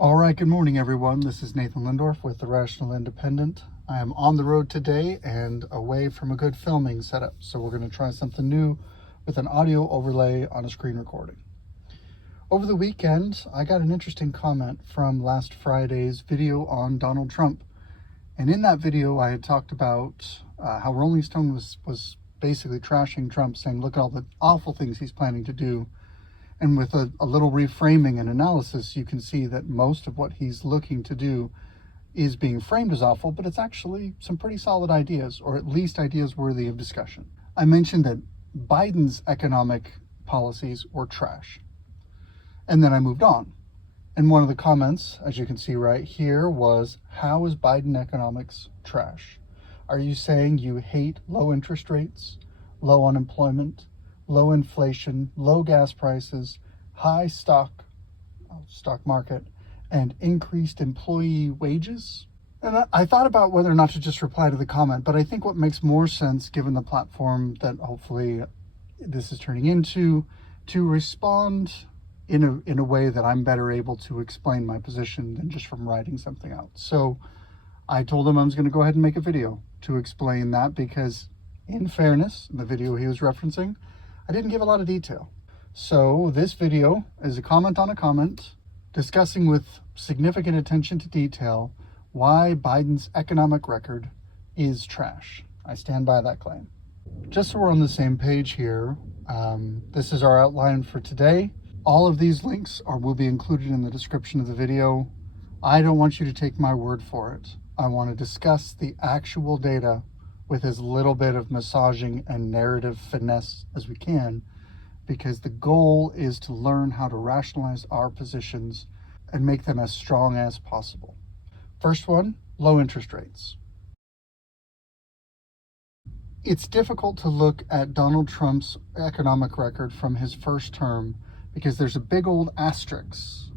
All right, good morning, everyone. This is Nathan Lindorf with The Rational Independent. I am on the road today and away from a good filming setup, so we're going to try something new with an audio overlay on a screen recording. Over the weekend, I got an interesting comment from last Friday's video on Donald Trump. And in that video, I had talked about how Rolling Stone was basically trashing Trump, saying, look at all the awful things he's planning to do. And with a little reframing and analysis, you can see that most of what he's looking to do is being framed as awful, but it's actually some pretty solid ideas, or at least ideas worthy of discussion. I mentioned that Biden's economic policies were trash. And then I moved on. And one of the comments, as you can see right here, was, how is Biden economics trash? Are you saying you hate low interest rates, low unemployment, low inflation, low gas prices, high stock market, and increased employee wages? And I thought about whether or not to just reply to the comment, but I think what makes more sense, given the platform that hopefully this is turning into, to respond in a way that I'm better able to explain my position than just from writing something out. So I told him I was going to go ahead and make a video to explain that, because in fairness, the video he was referencing, I didn't give a lot of detail. So this video is a comment on a comment, discussing with significant attention to detail why Biden's economic record is trash. I stand by that claim. Just so we're on the same page here, this is our outline for today. All of these links will be included in the description of the video. I don't want you to take my word for it. I want to discuss the actual data with as little bit of massaging and narrative finesse as we can, because the goal is to learn how to rationalize our positions and make them as strong as possible. First one, low interest rates. It's difficult to look at Donald Trump's economic record from his first term, because there's a big old asterisk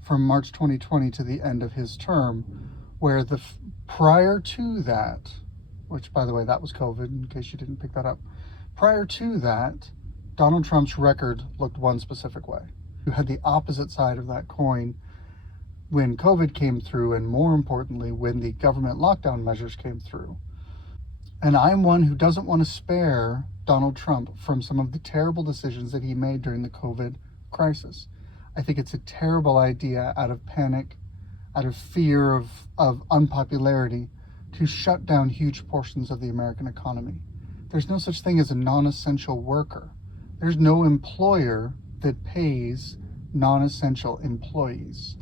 from March 2020 to the end of his term, where prior to that, which, by the way, that was COVID, in case you didn't pick that up. Prior to that, Donald Trump's record looked one specific way. You had the opposite side of that coin when COVID came through, and more importantly, when the government lockdown measures came through. And I'm one who doesn't want to spare Donald Trump from some of the terrible decisions that he made during the COVID crisis. I think it's a terrible idea, out of panic, out of fear of unpopularity, to shut down huge portions of the American economy. There's no such thing as a non-essential worker. There's no employer that pays non-essential employees.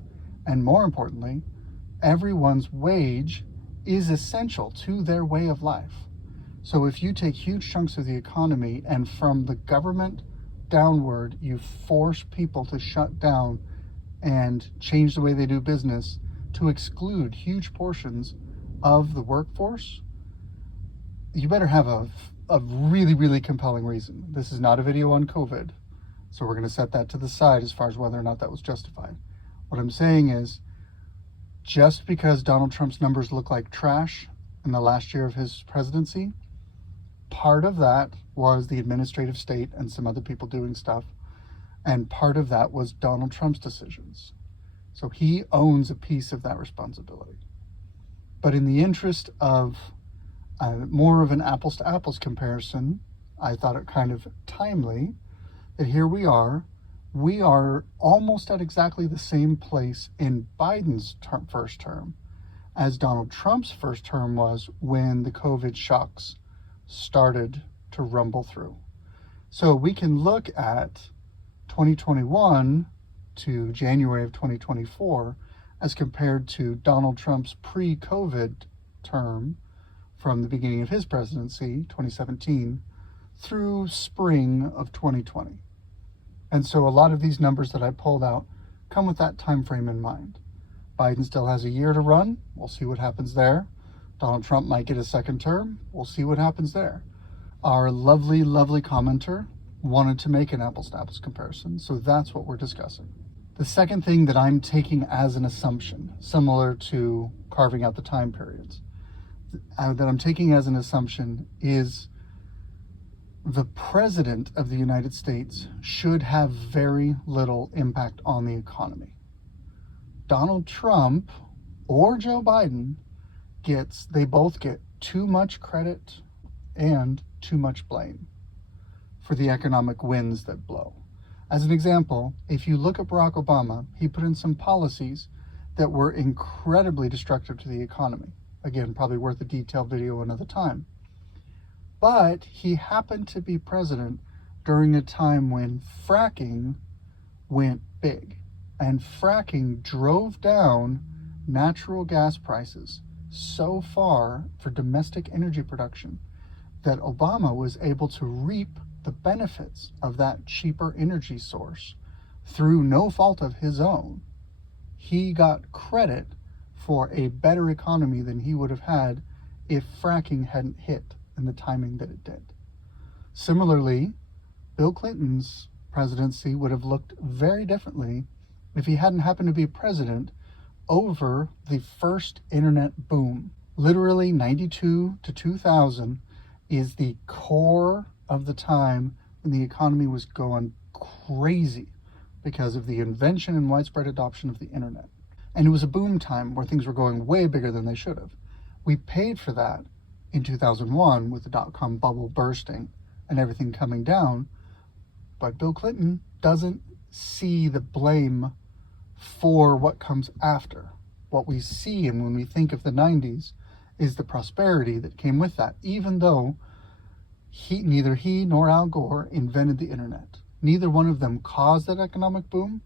And more importantly, everyone's wage is essential to their way of life. So if you take huge chunks of the economy and from the government downward, you force people to shut down and change the way they do business to exclude huge portions of the workforce, you better have a really, really compelling reason. This is not a video on COVID, so we're going to set that to the side as far as whether or not that was justified. What I'm saying is, just because Donald Trump's numbers look like trash in the last year of his presidency, part of that was the administrative state and some other people doing stuff, and part of that was Donald Trump's decisions. So he owns a piece of that responsibility. But in the interest of more of an apples to apples comparison, I thought it kind of timely that here we are almost at exactly the same place in Biden's first term as Donald Trump's first term was when the COVID shocks started to rumble through. So we can look at 2021 to January of 2024 as compared to Donald Trump's pre-COVID term from the beginning of his presidency, 2017, through spring of 2020. And so a lot of these numbers that I pulled out come with that time frame in mind. Biden still has a year to run. We'll see what happens there. Donald Trump might get a second term. We'll see what happens there. Our lovely, lovely commenter wanted to make an apples to apples comparison, so that's what we're discussing. The second thing that I'm taking as an assumption, similar to carving out the time periods, that I'm taking as an assumption is the President of the United States should have very little impact on the economy. Donald Trump or Joe Biden they both get too much credit and too much blame for the economic winds that blow. As an example, if you look at Barack Obama, he put in some policies that were incredibly destructive to the economy. Again, probably worth a detailed video another time. But he happened to be president during a time when fracking went big. And fracking drove down natural gas prices so far for domestic energy production that Obama was able to reap the benefits of that cheaper energy source through no fault of his own. He got credit for a better economy than he would have had if fracking hadn't hit in the timing that it did. Similarly, Bill Clinton's presidency would have looked very differently if he hadn't happened to be president over the first internet boom. Literally 92 to 2000 is the core of the time when the economy was going crazy because of the invention and widespread adoption of the internet. And it was a boom time where things were going way bigger than they should have. We paid for that in 2001 with the dot-com bubble bursting and everything coming down. But Bill Clinton doesn't see the blame for what comes after. What we see, and when we think of the 90s, is the prosperity that came with that, even though neither he nor Al Gore invented the internet. Neither one of them caused that economic boom,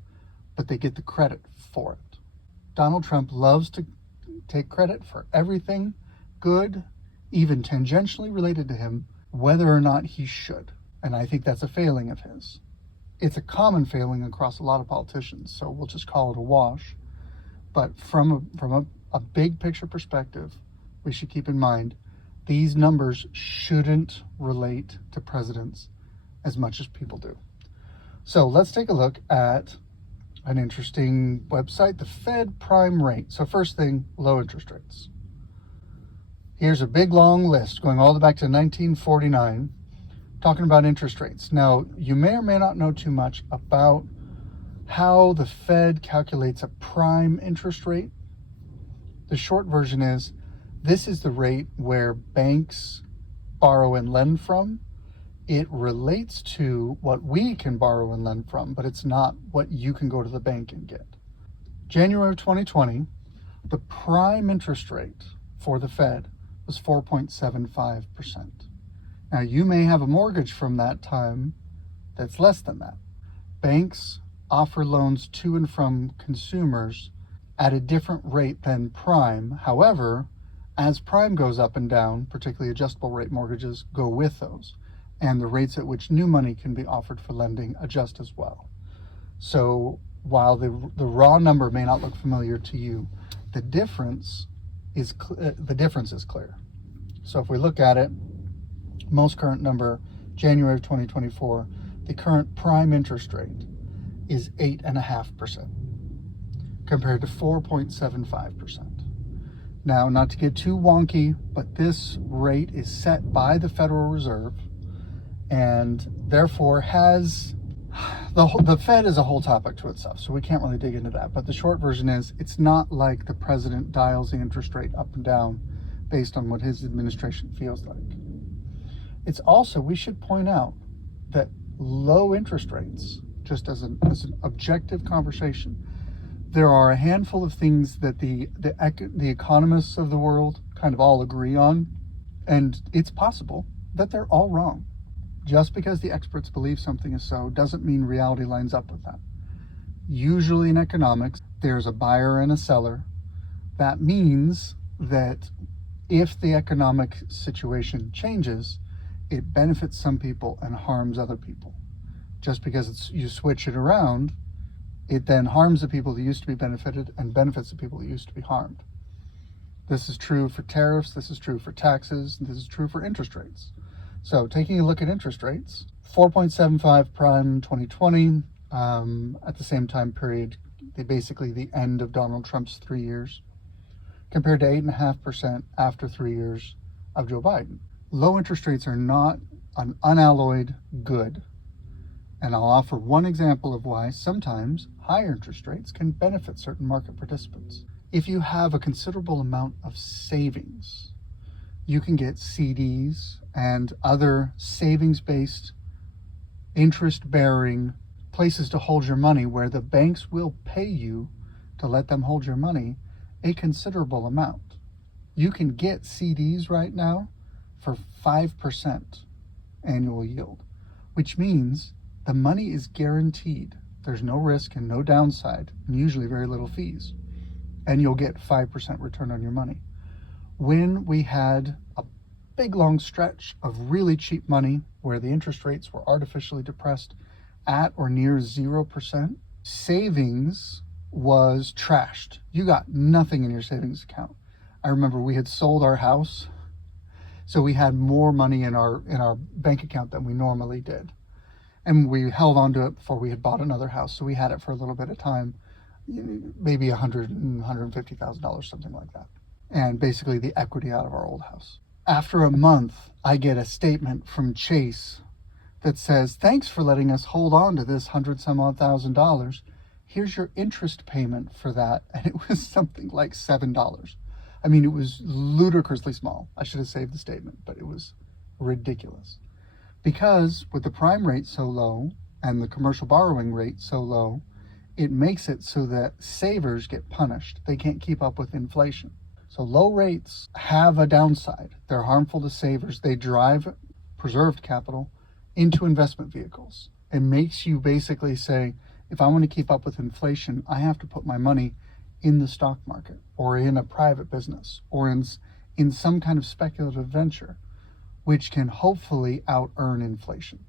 but they get the credit for it. Donald Trump loves to take credit for everything good, even tangentially related to him, whether or not he should. And I think that's a failing of his. It's a common failing across a lot of politicians, so we'll just call it a wash. But from a big picture perspective, we should keep in mind these numbers shouldn't relate to presidents as much as people do. So let's take a look at an interesting website, the Fed prime rate. So first thing, low interest rates. Here's a big long list going all the way back to 1949, talking about interest rates. Now, you may or may not know too much about how the Fed calculates a prime interest rate. The short version is, this is the rate where banks borrow and lend from. It relates to what we can borrow and lend from, but it's not what you can go to the bank and get. January of 2020, the prime interest rate for the Fed was 4.75%. Now, you may have a mortgage from that time that's less than that. Banks offer loans to and from consumers at a different rate than prime. However, as prime goes up and down, particularly adjustable rate mortgages go with those, and the rates at which new money can be offered for lending adjust as well. So while the raw number may not look familiar to you, the difference is clear. So if we look at it, most current number, January of 2024, the current prime interest rate is 8.5% compared to 4.75%. Now, not to get too wonky, but this rate is set by the Federal Reserve and therefore has the Fed is a whole topic to itself, so we can't really dig into that. But the short version is, it's not like the president dials the interest rate up and down based on what his administration feels like. It's also, we should point out that low interest rates, just as an objective conversation, there are a handful of things that the economists of the world kind of all agree on, and it's possible that they're all wrong. Just because the experts believe something is so doesn't mean reality lines up with that. Usually in economics, there's a buyer and a seller. That means that if the economic situation changes, it benefits some people and harms other people. Just because you switch it around, it then harms the people that used to be benefited and benefits the people that used to be harmed. This is true for tariffs, this is true for taxes, this is true for interest rates. So taking a look at interest rates, 4.75 prime 2020, at the same time period, basically the end of Donald Trump's 3 years, compared to 8.5% after 3 years of Joe Biden. Low interest rates are not an unalloyed good. And I'll offer one example of why sometimes higher interest rates can benefit certain market participants. If you have a considerable amount of savings, you can get CDs and other savings-based, interest-bearing places to hold your money where the banks will pay you to let them hold your money a considerable amount. You can get CDs right now for 5% annual yield, which means the money is guaranteed. There's no risk and no downside, and usually very little fees. And you'll get 5% return on your money. When we had a big long stretch of really cheap money where the interest rates were artificially depressed at or near 0%, savings was trashed. You got nothing in your savings account. I remember we had sold our house, so we had more money in our bank account than we normally did. And we held on to it before we had bought another house, so we had it for a little bit of time, maybe $150,000, something like that. And basically the equity out of our old house. After a month, I get a statement from Chase that says, thanks for letting us hold on to this $100,000. Here's your interest payment for that. And it was something like $7. I mean, it was ludicrously small. I should have saved the statement, but it was ridiculous. Because with the prime rate so low and the commercial borrowing rate so low, it makes it so that savers get punished. They can't keep up with inflation. So low rates have a downside. They're harmful to savers. They drive preserved capital into investment vehicles. It makes you basically say, if I want to keep up with inflation, I have to put my money in the stock market or in a private business or in some kind of speculative venture, which can hopefully out-earn inflation.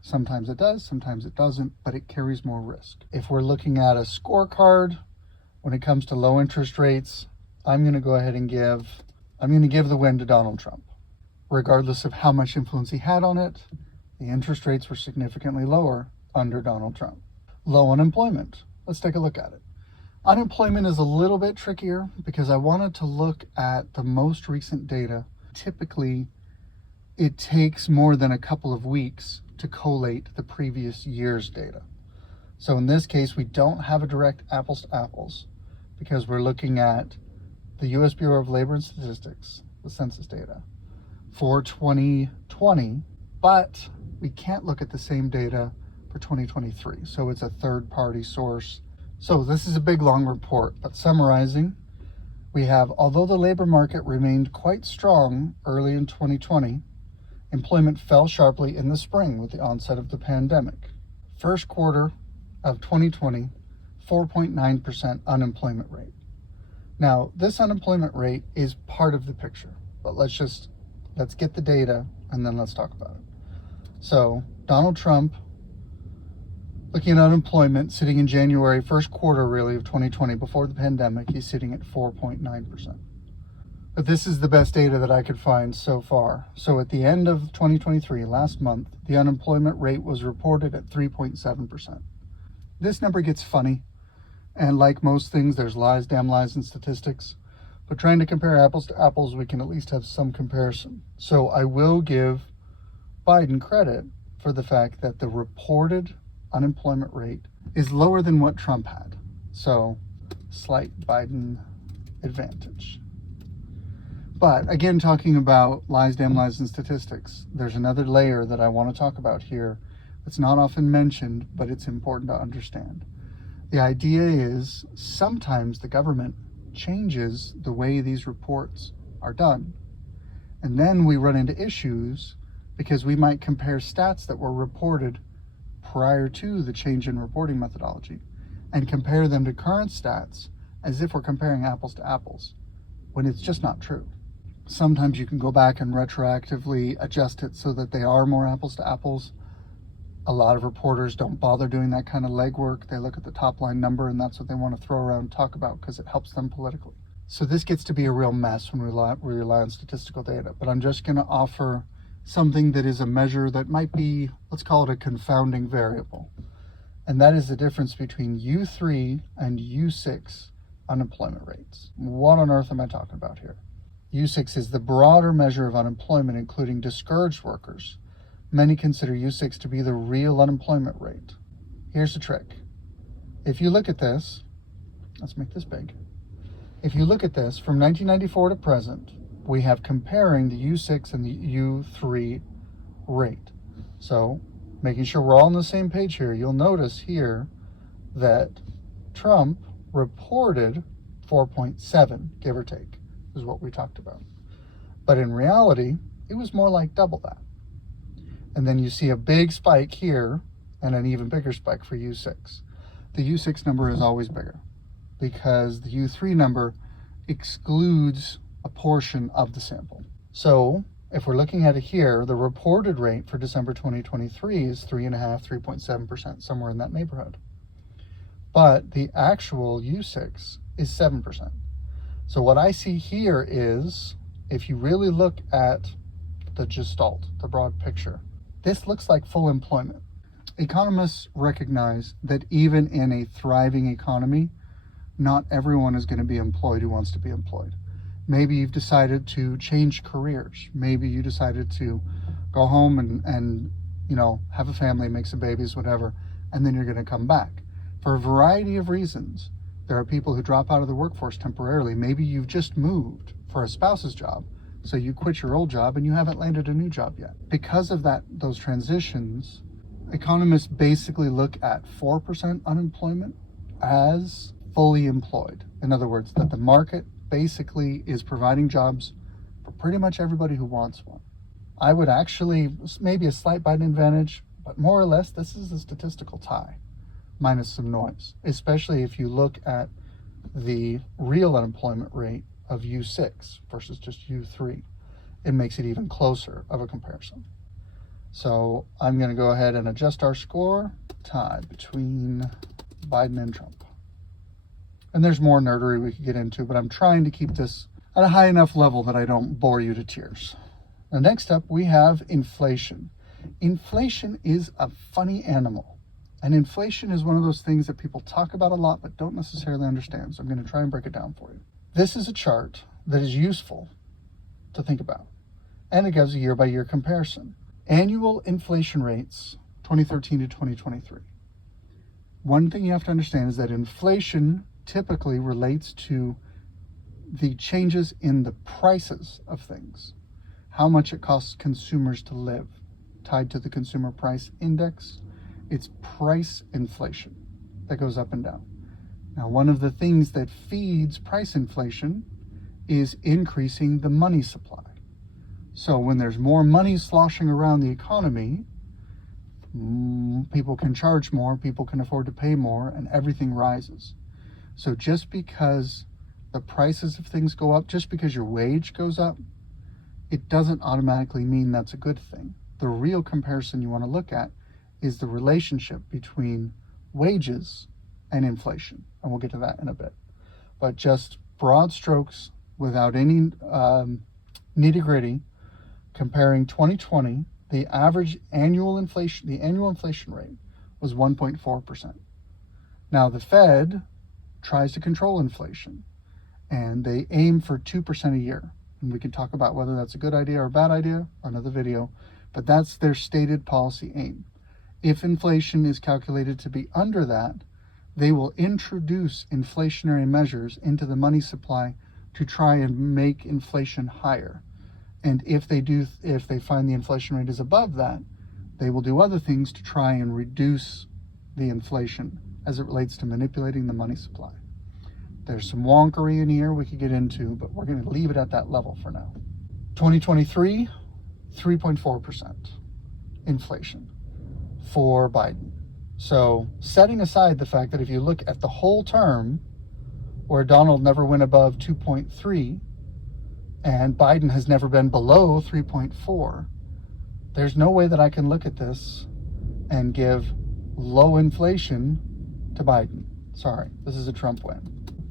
Sometimes it does, sometimes it doesn't, but it carries more risk. If we're looking at a scorecard when it comes to low interest rates, I'm going to go ahead and give the win to Donald Trump. Regardless of how much influence he had on it, the interest rates were significantly lower under Donald Trump. Low unemployment. Let's take a look at it. Unemployment is a little bit trickier because I wanted to look at the most recent data. Typically, it takes more than a couple of weeks to collate the previous year's data. So in this case, we don't have a direct apples to apples because we're looking at the U.S. Bureau of Labor and Statistics, the census data, for 2020, but we can't look at the same data for 2023. So it's a third-party source. So this is a big, long report, but summarizing, we have, although the labor market remained quite strong early in 2020, employment fell sharply in the spring with the onset of the pandemic. First quarter of 2020, 4.9% unemployment rate. Now, this unemployment rate is part of the picture, but let's get the data and then let's talk about it. So Donald Trump, looking at unemployment, sitting in January, first quarter really of 2020, before the pandemic, he's sitting at 4.9%. But this is the best data that I could find so far. So at the end of 2023, last month, the unemployment rate was reported at 3.7%. This number gets funny. And like most things, there's lies, damn lies in statistics. But trying to compare apples to apples, we can at least have some comparison. So I will give Biden credit for the fact that the reported unemployment rate is lower than what Trump had. So slight Biden advantage. But again, talking about lies, damn lies in statistics, there's another layer that I want to talk about here that's not often mentioned, but it's important to understand. The idea is sometimes the government changes the way these reports are done. And then we run into issues because we might compare stats that were reported prior to the change in reporting methodology and compare them to current stats as if we're comparing apples to apples, when it's just not true. Sometimes you can go back and retroactively adjust it so that they are more apples to apples. A lot of reporters don't bother doing that kind of legwork. They look at the top line number and that's what they want to throw around and talk about because it helps them politically. So this gets to be a real mess when we rely on statistical data. But I'm just going to offer something that is a measure that might be, let's call it a confounding variable. And that is the difference between U3 and U6 unemployment rates. What on earth am I talking about here? U6 is the broader measure of unemployment, including discouraged workers. many consider U6 to be the real unemployment rate. Here's the trick. If you look at this, let's make this big. If you look at this from 1994 to present, we have comparing the U6 and the U3 rate. So making sure we're all on the same page here, you'll notice here that Trump reported 4.7, give or take, is what we talked about. But in reality, it was more like double that. And then you see a big spike here and an even bigger spike for U6. The U6 number is always bigger because the U3 number excludes a portion of the sample. So if we're looking at it here, the reported rate for December 2023 is 3.5, 3.7%, somewhere in that neighborhood. But the actual U6 is 7%. So what I see here is, if you really look at the gestalt, the broad picture, this looks like full employment. Economists recognize that even in a thriving economy, not everyone is going to be employed who wants to be employed. Maybe you've decided to change careers. Maybe you decided to go home and have a family, make some babies, whatever, and then you're going to come back. For a variety of reasons, there are people who drop out of the workforce temporarily. Maybe you've just moved for a spouse's job, so you quit your old job and you haven't landed a new job yet. Because of those transitions, economists basically look at 4% unemployment as fully employed. In other words, that the market basically is providing jobs for pretty much everybody who wants one. I would actually, maybe a slight Biden advantage, but more or less, this is a statistical tie, minus some noise, especially if you look at the real unemployment rate of U6 versus just U3. It makes it even closer of a comparison. So I'm going to go ahead and adjust our score, tie between Biden and Trump. And there's more nerdery we could get into, but I'm trying to keep this at a high enough level that I don't bore you to tears. Now, next up, we have inflation. Inflation is a funny animal. And inflation is one of those things that people talk about a lot, but don't necessarily understand. So I'm going to try and break it down for you. This is a chart that is useful to think about. And it gives a year-by-year comparison. Annual inflation rates, 2013 to 2023. One thing you have to understand is that inflation typically relates to the changes in the prices of things, how much it costs consumers to live, tied to the consumer price index. It's price inflation that goes up and down. Now, one of the things that feeds price inflation is increasing the money supply. So when there's more money sloshing around the economy, people can charge more, people can afford to pay more, and everything rises. So just because the prices of things go up, just because your wage goes up, it doesn't automatically mean that's a good thing. The real comparison you want to look at is the relationship between wages and inflation. And we'll get to that in a bit. But just broad strokes, without any nitty-gritty, comparing 2020, the average annual inflation, the annual inflation rate was 1.4%. Now the Fed tries to control inflation, and they aim for 2% a year. And we can talk about whether that's a good idea or a bad idea, or another video, but that's their stated policy aim. If inflation is calculated to be under that, they will introduce inflationary measures into the money supply to try and make inflation higher. And if they find the inflation rate is above that, they will do other things to try and reduce the inflation as it relates to manipulating the money supply. There's some wonkery in here we could get into, but we're going to leave it at that level for now. 2023, 3.4% inflation for Biden. So setting aside the fact that if you look at the whole term, where Donald never went above 2.3 and Biden has never been below 3.4, there's no way that I can look at this and give low inflation to Biden. Sorry, this is a Trump win.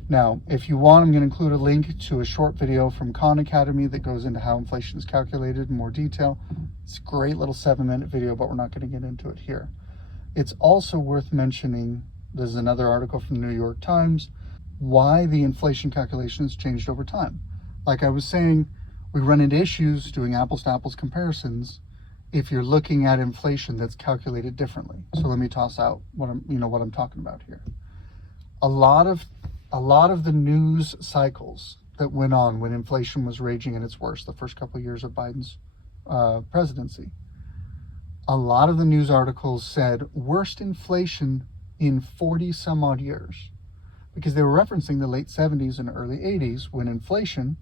Now, if you want, I'm going to include a link to a short video from Khan Academy that goes into how inflation is calculated in more detail. It's a great little 7-minute video, but we're not going to get into it here. It's also worth mentioning, this is another article from the New York Times, why the inflation calculations changed over time. Like I was saying, we run into issues doing apples to apples comparisons if you're looking at inflation that's calculated differently. So let me toss out what I'm talking about here. A lot of the news cycles that went on when inflation was raging at its worst, the first couple of years of Biden's presidency, a lot of the news articles said worst inflation in 40 some odd years, because they were referencing the late 70s and early 80s when inflation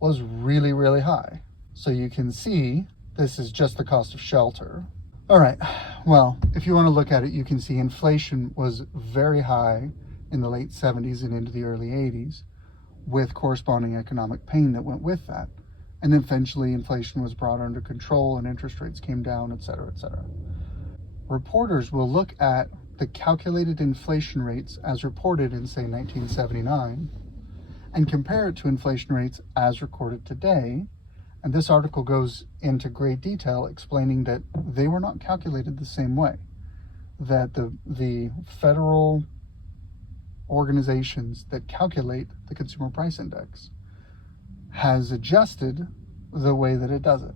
was really, really high. So you can see this is just the cost of shelter. All right, well, if you want to look at it, you can see inflation was very high in the late 70s and into the early 80s, with corresponding economic pain that went with that. And eventually inflation was brought under control and interest rates came down, et cetera, et cetera. Reporters will look at the calculated inflation rates as reported in, say, 1979, and compare it to inflation rates as recorded today. And this article goes into great detail explaining that they were not calculated the same way, that the federal organizations that calculate the Consumer Price Index has adjusted the way that it does it.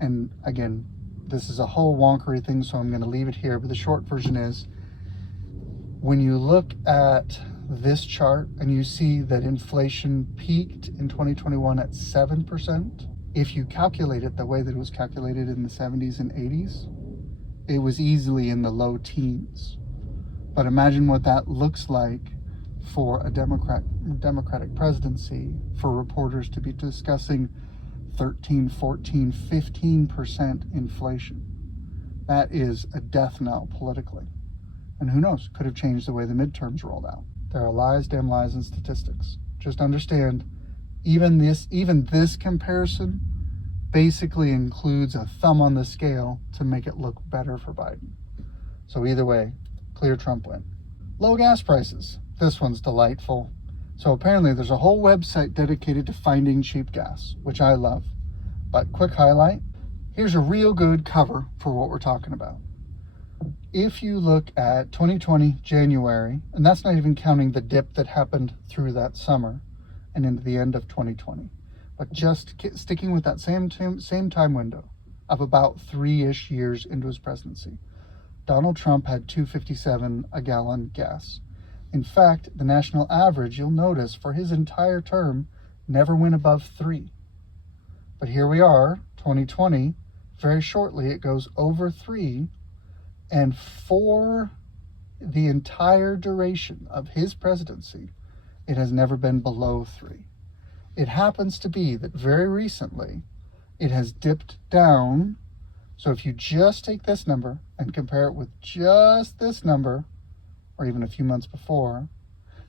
And again, this is a whole wonkery thing, so I'm going to leave it here, but the short version is, when you look at this chart and you see that inflation peaked in 2021 at 7%, if you calculate it the way that it was calculated in the 70s and 80s, it was easily in the low teens. But imagine what that looks like for a Democratic presidency, for reporters to be discussing 13, 14, 15% inflation. That is a death knell politically. And who knows, could have changed the way the midterms rolled out. There are lies, damn lies, and statistics. Just understand, even this comparison basically includes a thumb on the scale to make it look better for Biden. So either way, clear Trump win. Low gas prices. This one's delightful. So apparently there's a whole website dedicated to finding cheap gas, which I love. But quick highlight, here's a real good cover for what we're talking about. If you look at 2020 January, and that's not even counting the dip that happened through that summer and into the end of 2020, but just sticking with that same time window of about 3-ish years into his presidency, Donald Trump had $2.57 a gallon gas. In fact, the national average, you'll notice, for his entire term never went above 3. But here we are, 2020, very shortly it goes over 3, and for the entire duration of his presidency, it has never been below 3. It happens to be that very recently, it has dipped down. So if you just take this number and compare it with just this number, or even a few months before,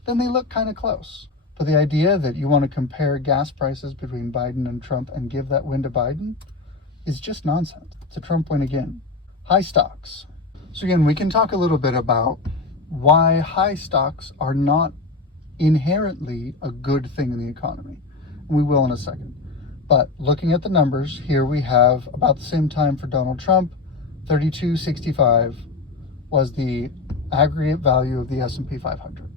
then they look kind of close. But the idea that you want to compare gas prices between Biden and Trump and give that win to Biden is just nonsense. It's a Trump win again. High stocks. So again, we can talk a little bit about why high stocks are not inherently a good thing in the economy. And we will in a second. But looking at the numbers, here we have about the same time for Donald Trump, 3265 was the aggregate value of the S&P 500,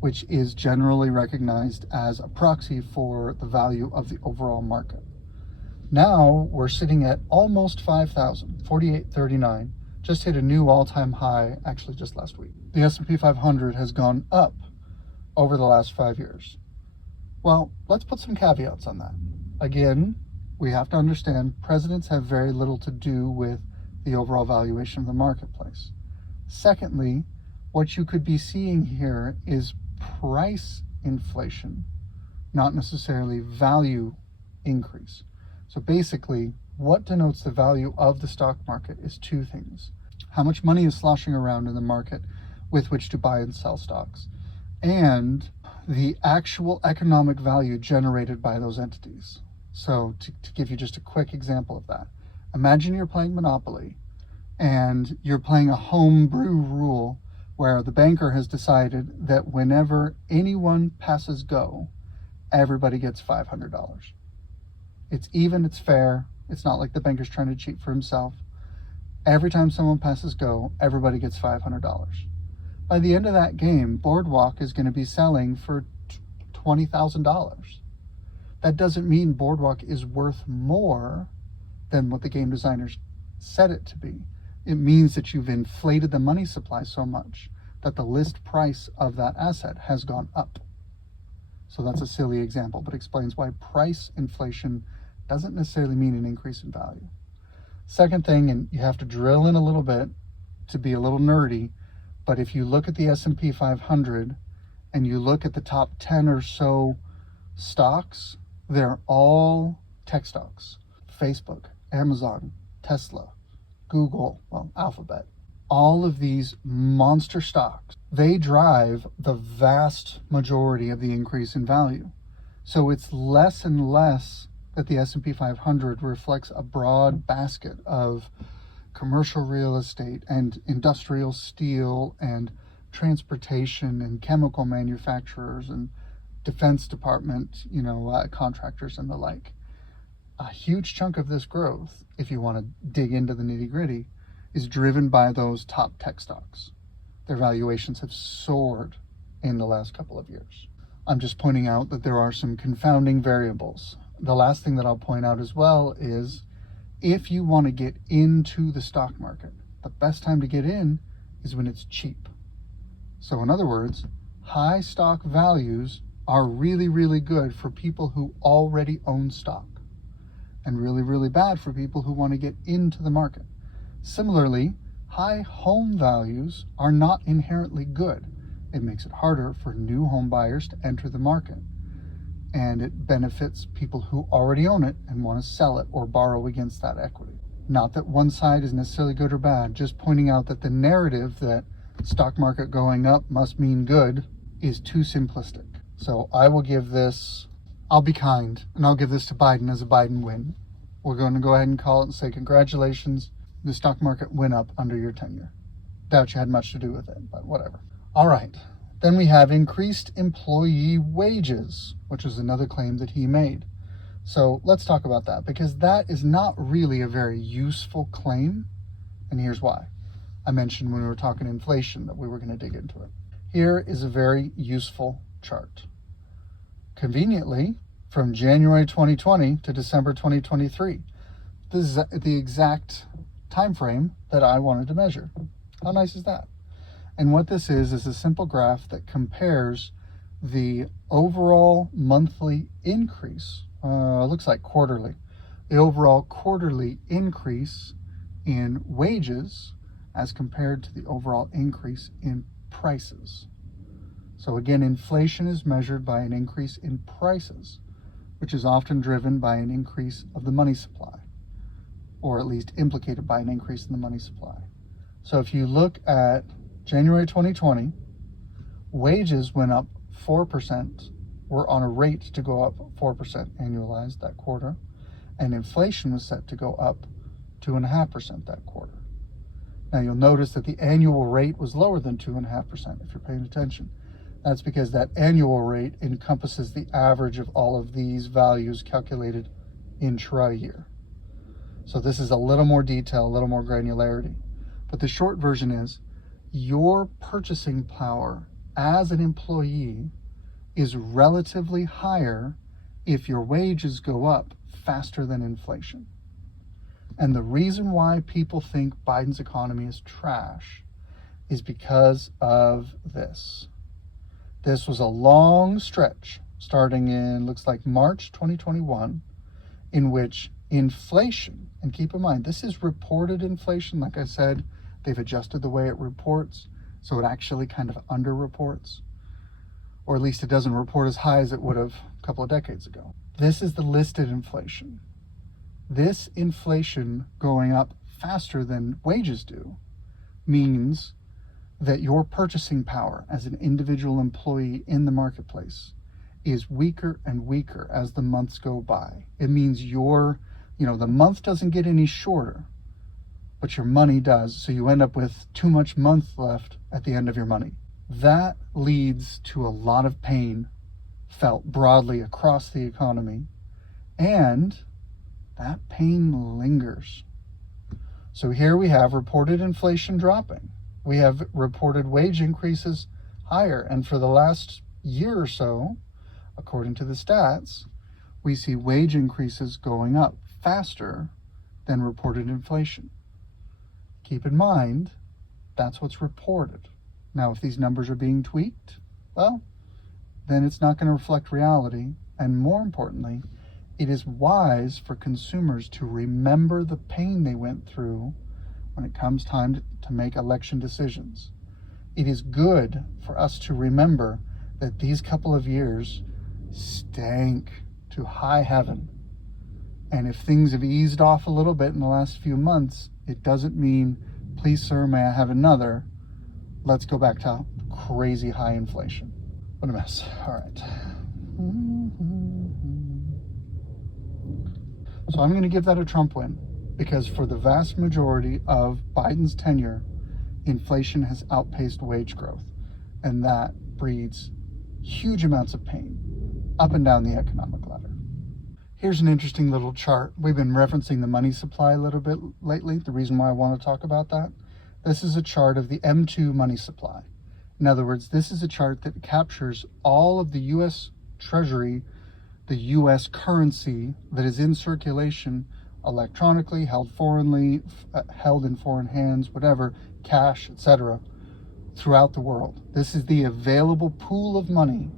which is generally recognized as a proxy for the value of the overall market. Now we're sitting at almost 5,000, 4839, just hit a new all-time high, actually just last week. The S&P 500 has gone up over the last 5 years. Well, let's put some caveats on that. Again, we have to understand presidents have very little to do with the overall valuation of the marketplace. Secondly, what you could be seeing here is price inflation, not necessarily value increase. So basically, what denotes the value of the stock market is two things. How much money is sloshing around in the market with which to buy and sell stocks, and the actual economic value generated by those entities. So to give you just a quick example of that, imagine you're playing Monopoly and you're playing a homebrew rule where the banker has decided that whenever anyone passes go, everybody gets $500. It's even, it's fair. It's not like the banker's trying to cheat for himself. Every time someone passes go, everybody gets $500. By the end of that game, Boardwalk is going to be selling for $20,000. That doesn't mean Boardwalk is worth more than what the game designers set it to be. It means that you've inflated the money supply so much that the list price of that asset has gone up. So that's a silly example, but explains why price inflation doesn't necessarily mean an increase in value. Second thing, and you have to drill in a little bit to be a little nerdy, but if you look at the S&P 500 and you look at the top 10 or so stocks, they're all tech stocks. Facebook, Amazon, Tesla, Google, well, Alphabet. All of these monster stocks, they drive the vast majority of the increase in value. So it's less and less that the S&P 500 reflects a broad basket of commercial real estate and industrial steel and transportation and chemical manufacturers and defense department, contractors and the like. A huge chunk of this growth, if you want to dig into the nitty-gritty, is driven by those top tech stocks. Their valuations have soared in the last couple of years. I'm just pointing out that there are some confounding variables. The last thing that I'll point out as well is if you want to get into the stock market, the best time to get in is when it's cheap. So in other words, high stock values are really, really good for people who already own stock, and really, really bad for people who want to get into the market. Similarly, high home values are not inherently good. It makes it harder for new home buyers to enter the market, and it benefits people who already own it and want to sell it or borrow against that equity. Not that one side is necessarily good or bad, just pointing out that the narrative that stock market going up must mean good is too simplistic. So I will give this, I'll be kind, and I'll give this to Biden as a Biden win. We're going to go ahead and call it and say congratulations, the stock market went up under your tenure. Doubt you had much to do with it, but whatever. All right, then we have increased employee wages, which is another claim that he made. So let's talk about that, because that is not really a very useful claim, and here's why. I mentioned when we were talking inflation that we were going to dig into it. Here is a very useful chart. Conveniently, from January 2020 to December 2023. This is the exact time frame that I wanted to measure. How nice is that? And what this is a simple graph that compares the overall monthly increase, looks like quarterly, the overall quarterly increase in wages as compared to the overall increase in prices. So again, inflation is measured by an increase in prices, which is often driven by an increase of the money supply, or at least implicated by an increase in the money supply. So if you look at January 2020, wages went up 4%, were on a rate to go up 4% annualized that quarter, and inflation was set to go up 2.5% that quarter. Now you'll notice that the annual rate was lower than 2.5% if you're paying attention. That's because that annual rate encompasses the average of all of these values calculated intra-year. So this is a little more detail, a little more granularity. But the short version is your purchasing power as an employee is relatively higher if your wages go up faster than inflation. And the reason why people think Biden's economy is trash is because of this. This was a long stretch starting in, looks like March 2021, in which inflation, and keep in mind, this is reported inflation. Like I said, they've adjusted the way it reports, so it actually kind of underreports, or at least it doesn't report as high as it would have a couple of decades ago. This is the listed inflation. This inflation going up faster than wages do means that your purchasing power as an individual employee in the marketplace is weaker and weaker as the months go by. It means the month doesn't get any shorter, but your money does. So you end up with too much month left at the end of your money. That leads to a lot of pain felt broadly across the economy, and that pain lingers. So here we have reported inflation dropping. We have reported wage increases higher. And for the last year or so, according to the stats, we see wage increases going up faster than reported inflation. Keep in mind, that's what's reported. Now, if these numbers are being tweaked, well, then it's not going to reflect reality. And more importantly, it is wise for consumers to remember the pain they went through when it comes time to make election decisions. It is good for us to remember that these couple of years stank to high heaven. And if things have eased off a little bit in the last few months, it doesn't mean, please sir, may I have another? Let's go back to crazy high inflation. What a mess. All right. So I'm going to give that a Trump win, because for the vast majority of Biden's tenure, inflation has outpaced wage growth, and that breeds huge amounts of pain up and down the economic ladder. Here's an interesting little chart. We've been referencing the money supply a little bit lately. The reason why I want to talk about that, this is a chart of the M2 money supply. In other words, this is a chart that captures all of the U.S. Treasury, the U.S. currency that is in circulation electronically, held foreignly, held in foreign hands, whatever, cash, etc., throughout the world. This is the available pool of money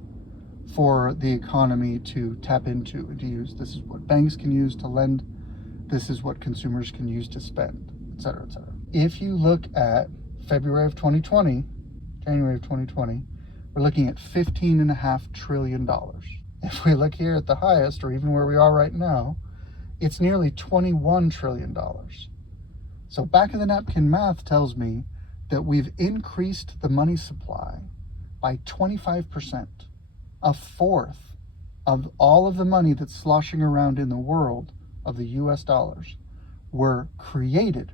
for the economy to tap into and to use. This is what banks can use to lend. This is what consumers can use to spend, etc., etc. If you look at February of 2020, January of 2020, we're looking at $15.5 trillion. If we look here at the highest, or even where we are right now, it's nearly $21 trillion. So back of the napkin math tells me that we've increased the money supply by 25%. A fourth of all of the money that's sloshing around in the world of the US dollars were created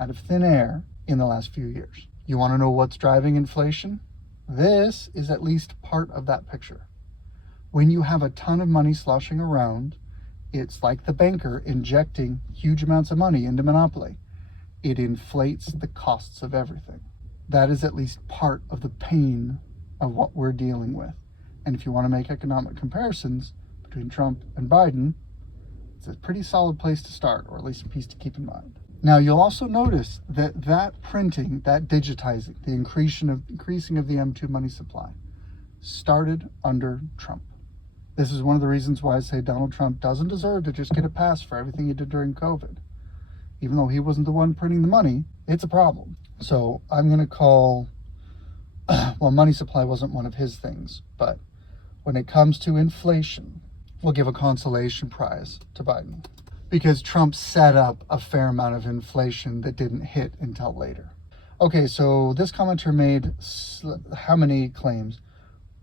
out of thin air in the last few years. You want to know what's driving inflation? This is at least part of that picture. When you have a ton of money sloshing around, it's like the banker injecting huge amounts of money into monopoly. It inflates the costs of everything. That is at least part of the pain of what we're dealing with. And if you want to make economic comparisons between Trump and Biden, it's a pretty solid place to start, or at least a piece to keep in mind. Now, you'll also notice that printing, that digitizing, the increasing of the M2 money supply started under Trump. This is one of the reasons why I say Donald Trump doesn't deserve to just get a pass for everything he did during COVID. Even though he wasn't the one printing the money, it's a problem. So I'm going to call, well, money supply wasn't one of his things, but when it comes to inflation, we'll give a consolation prize to Biden, because Trump set up a fair amount of inflation that didn't hit until later. Okay, so this commenter made how many claims?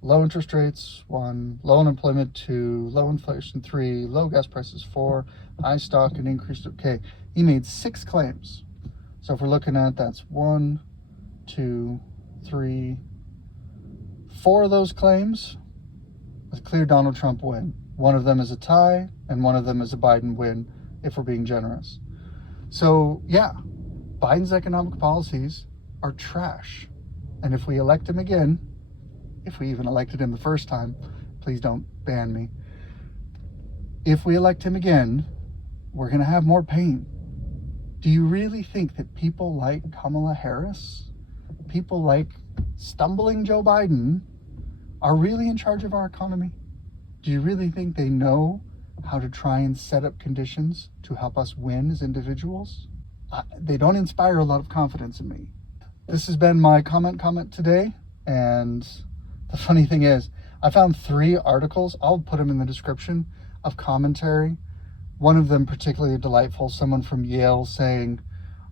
Low interest rates, 1, low unemployment, 2, low inflation, 3, low gas prices, 4, high stock and increased. Okay, he made 6 claims. So if we're looking at, that's 1, 2, 3, 4 of those claims, a clear Donald Trump win. One of them is a tie, and one of them is a Biden win, if we're being generous. So yeah, Biden's economic policies are trash. And if we elect him again, if we even elected him the first time, please don't ban me. If we elect him again, we're going to have more pain. Do you really think that people like Kamala Harris, people like stumbling Joe Biden, are really in charge of our economy? Do you really think they know how to try and set up conditions to help us win as individuals? They don't inspire a lot of confidence in me. This has been my comment today, and the funny thing is, I found 3 articles, I'll put them in the description, of commentary. One of them particularly delightful, someone from Yale saying,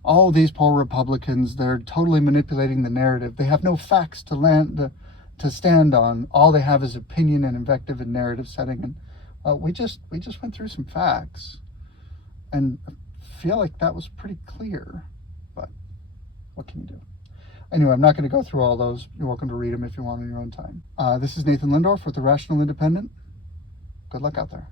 oh, these poor Republicans, they're totally manipulating the narrative. They have no facts to stand on. All they have is opinion and invective and narrative setting. And we just went through some facts, and I feel like that was pretty clear, but what can you do? Anyway, I'm not going to go through all those. You're welcome to read them if you want on your own time. This is Nathan Lindorf with The Rational Independent. Good luck out there.